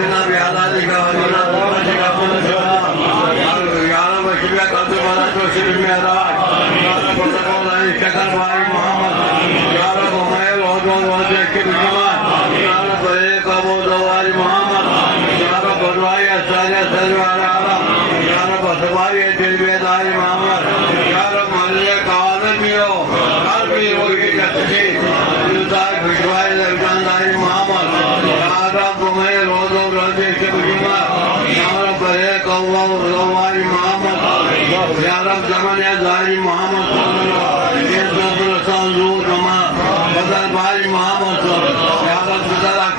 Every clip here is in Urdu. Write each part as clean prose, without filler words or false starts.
وقتنا بحلالك ومن طاعتك كل سواء يا رب اشفيك قد مرضت واشف المعراج يا رب تقول ان شكر باي محمد يا رب خير وعدوان وذكر الجمال يا رب طريق ابو دوال محمد يا رب دعاء الساجة سلوى على عرب يا رب سباري البيت آل محمد يا رب ملك عالميو قلبي وجهك تشيد يدعي بشوائي الابجان آل محمد يا رب خير وعدوان وذكر الجمال يا رب طريق الله دوال محمد يا رب زمن يا زهري محمد يسوع رسول زود وما بدل باي محمد يا رب تدرك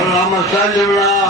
اللهم صل على